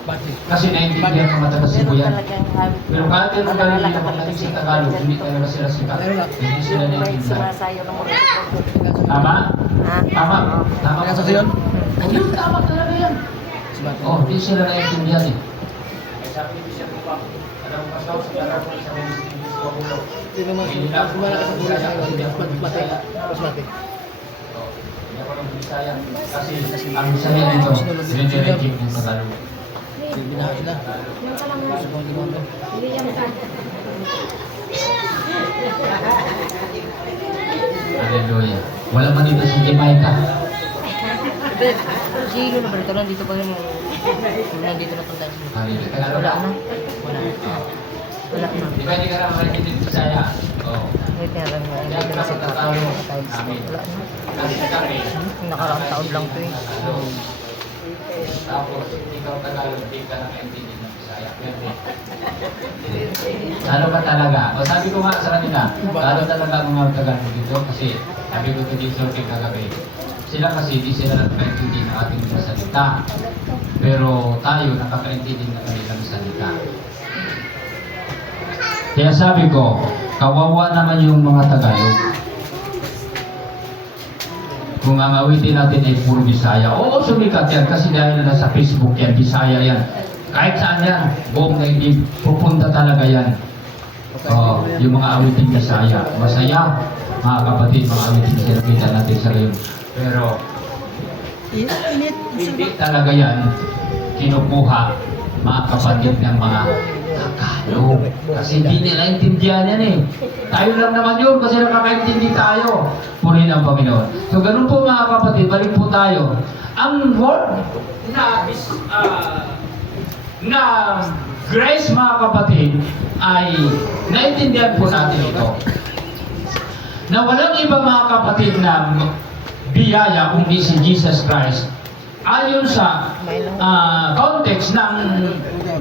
Bakit? Kasi naintindihan ng mga taga-Cebu yan. talagang habi. Pero kahit yung mga nila pagdating sa Tagalog, hindi talaga sila sikat. Hindi sila naintindihan. Sumasayo ng mga Tama? Ha? Tama? Tama Kaya sa siyon? Ayun, tama talaga yan. Oh, hindi sila naintindihan eh. Ay sabi ni Bishop Upang, alam mo pastor, sa Tagalog sa mga sa ulo. Hindi naman. Sumala ka sa buhay sa mas mati. Mas mati. Hindi ako ng Bisaya. Kasi ang Bisaya dito, sinidirigit ng Tagalog. Binaha sila. Gusto ko hindi mo. Hallelujah. Wala man dito si Jamaica. Gino na balik lang dito pa rin. Nandito na punta. Hallelujah. Tagalog Wala na. na. Wala na. Di ba hindi ka naman maintindihan ng Bisaya? Oo. Wait na lang. Nandito na si Tata. Amin. Wala na. Kasi kami, Nakaraang taon lang to eh. tapos ikaw Tagalog, hindi ka na maintindihan ng Bisaya. Lalo ba talaga? O sabi ko nga sa kanila, lalo talaga ang mga Tagalog dito kasi sabi ko ito dito kagabi. Sila kasi di sila nakakaintindi ng ating mga salita. Pero tayo nakakaintindi ng kanilang salita. Kaya sabi ko, kawawa naman yung mga Tagalog. Kung ang awitin natin ay puro Bisaya, oo, sumikat yan kasi dahil na sa Facebook yan, Bisaya yan. Kahit saan yan, buong naigib, pupunta talaga yan. Yung mga awitin Bisaya, masaya, mga kapatid, mga awitin sila kita natin sa ngayon. Pero, hindi talaga yan kinukuha, mga kapatid ng mga Tagalog. Kasi hindi nila intindihan yan eh. Tayo lang naman yun kasi nakakaintindi tayo. Purihin ang Panginoon. So ganun po mga kapatid, balik po tayo. Ang word na grace mga kapatid ay naintindihan po natin ito. Na walang iba mga kapatid na biyaya kundi si Jesus Christ. Ayon sa context ng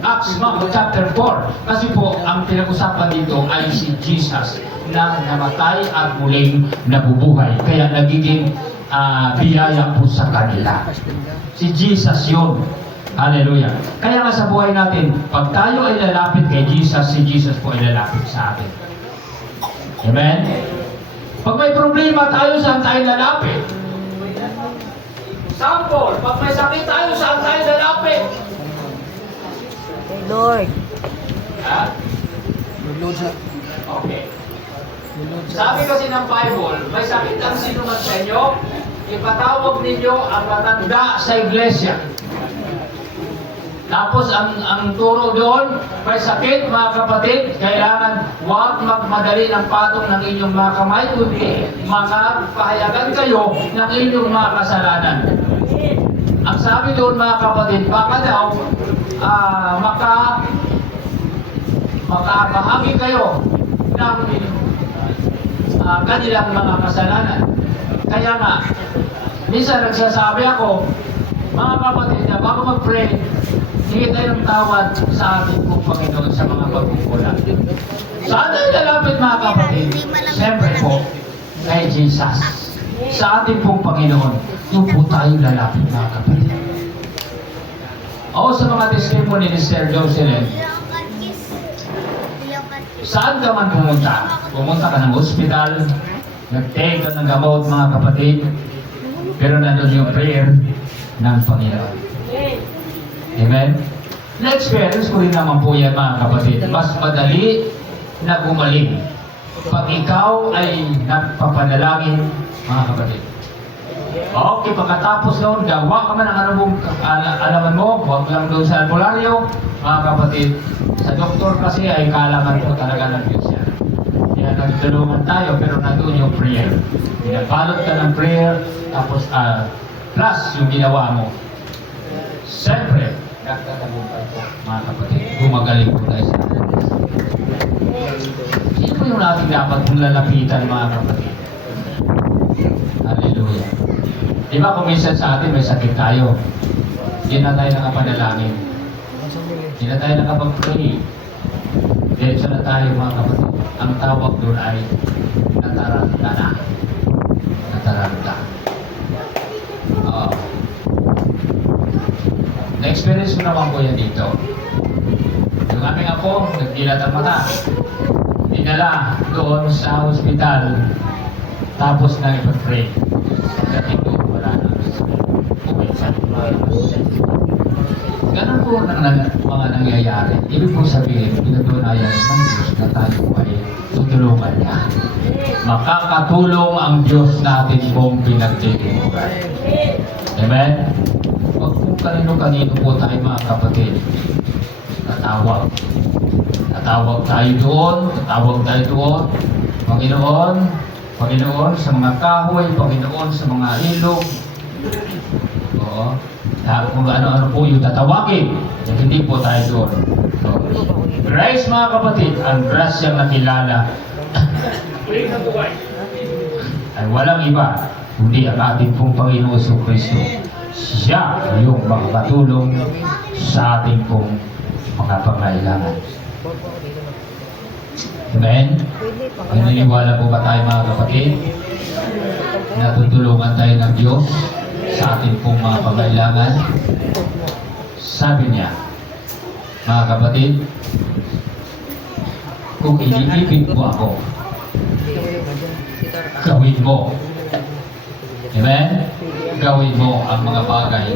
Acts chapter 4. Kasi po, ang pinag-usapan dito ay si Jesus na namatay at muling nabubuhay. Kaya nagiging biyaya po sa kanila. Si Jesus yun. Hallelujah. Kaya nga sa buhay natin, pag tayo ay lalapit kay Jesus, si Jesus po ay lalapit sa atin. Amen? Pag may problema tayo, saan tayo lalapit? Sample, pag may sakit tayo, saan tayo lalapit? Hey Lord. Ha? Mag-load sa... Okay. Mag-load sa... Sabi kasi ng Bible, may sakit ang sino man sa inyo, ipatawag ninyo ang matanda sa iglesia. Tapos ang turo doon, may sakit mga kapatid, kailangan huwag magmadali ng patong ng inyong mga kamay, kundi mga pahayagan kayo ng inyong mga kasalanan. Ang sabi doon mga kapatid, baka daw makabahagi kayo ng kanilang mga kasalanan. Kaya nga, minsan nagsasabi ako, mga kapatid, na bago mag-pray, hingi tayo ng tawad sa ating pong Panginoon sa mga pagkukulang. Saan tayo lalapit mga kapatid? Siyempre po, kay Jesus. Sa ating pong Panginoon, doon po tayo lalapit mga kapatid. O sa mga testimony ni Sir Jocelyn, saan ka man pumunta? Pumunta ka ng hospital, nag-take ka ng gamot mga kapatid, pero nandun yung prayer ng Panginoon. Amen? Na-experience ko rin naman po yan mga kapatid. Mas madali na gumaling pag ikaw ay nagpapanalangin mga kapatid. Okay, pagkatapos noon, gawa ka man ang alaman mo, huwag lang doon sa albularyo, mga kapatid. Sa doktor kasi ay kaalaman po talaga ng Diyos yan. Kaya nagtulungan tayo, pero nandun yung prayer. Pinabalot ka ng prayer, tapos plus yung ginawa mo. Siyempre, nagtatagumpay po, mga kapatid. Gumagaling po tayo sa atin. Sino po yung natin dapat kung lalapitan, mga kapatid? Hallelujah. Di ba kung minsan sa atin may sakit tayo, hindi na tayo nakapanalangin. Hindi na tayo nakapag-pray. Diretso na tayo mga kapatid. Ang tawag doon ay nataranta na. Nataranta. Oo. Na-experience ko naman po yan dito. Yung aming apo, nagdilat ang mata. Dinala doon sa hospital. Tapos na ipag-pray. Pagdating doon, wala na. Umisan. Ganun po mga nangyayari. Ibig po sabihin, pinatunayan ng Diyos na tayo ay tutulungan niya. Makakatulong ang Diyos natin kung pinagtitimuran. Amen? Huwag kung kanino-kanino po tayo mga kapatid. Tatawag. Tatawag tayo doon. Tatawag tayo doon. Panginoon, Panginoon sa mga kahoy, Panginoon sa mga ilog. Oo. Kung ano-ano po yung tatawagin. At hindi po tayo doon. So, grace mga kapatid, ang grasyang nakilala ay walang iba kundi ang ating pong Panginoon Kristo. Siya yung makakatulong sa ating pong mga pangailangan. Amen? Naniniwala po ba tayo mga kapatid? Natutulungan tayo ng Diyos sa ating pong mga pangailangan. Sabi niya, mga kapatid, kung iniibig mo ako, gawin mo. Amen? Gawin mo ang mga bagay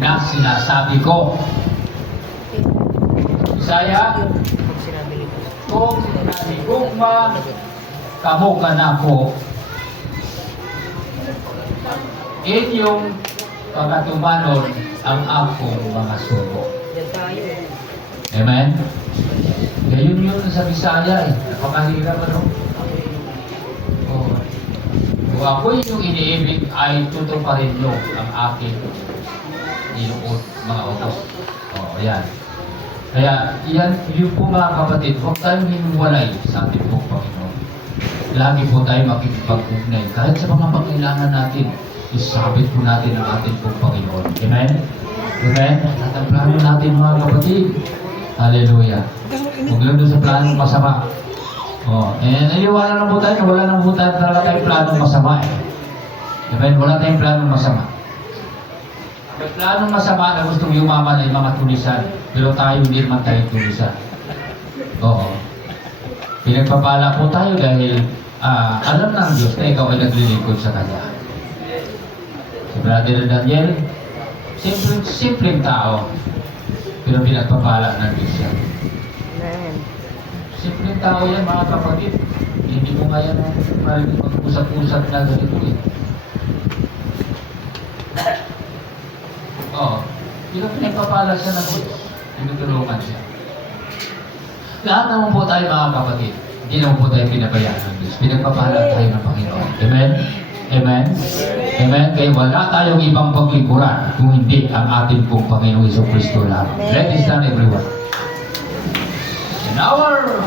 na sinasabi ko. Isaya, kung sinanigugma kamo ka na ko, inyong pagkatumanon ang akong mga suko. Amen? Gayon yun sa Bisaya eh. Napakahirap ano? Oh. Kung ako yung iniibig ay tutuparin nyo ang aking inuot mga utos. Oh, yan. Kaya yan, yun po mga kapatid, huwag tayong hinuwalay sa ating pong Panginoon. Lagi po tayo makikipag-ugnay. Kahit sa mga pangailangan natin, isabit po natin ang ating pong Panginoon. Amen? Amen? At ang plano natin mga kapatid, hallelujah. Huwag lang doon sa planong masama. Oh, naniwala lang po tayo na wala nang po tayo talaga tayong planong masama eh. Amen? Wala tayong planong masama. May planong masama na gustong yumaman ay mga tulisan, pero tayo hindi naman tayo tulisan. Oo. Pinagpapala po tayo dahil alam ng Diyos na ikaw ay naglilingkod sa Kanya. Si Brother Daniel, simpleng tao, pero pinagpapala ng Diyos siya. Simpleng tao yan mga kapatid. Hindi mo nga yan parang mag-usap-usap na ganito eh. Oo. Hindi pinagpapala siya ng Diyos. Tinutulungan siya. Lahat naman po tayo mga kapatid. Hindi naman po tayo pinabayaan ng Diyos. Pinagpapala tayo ng Panginoon. Amen? Amen? Amen? Kaya wala tayong ibang paglikuran kung hindi ang ating pong Panginoon Kristo lang. Let us stand everyone. In our...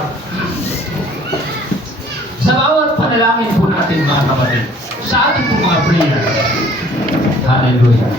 Sa bawat panalangin po natin mga kapatid, sa ating pong mga prayer, hallelujah.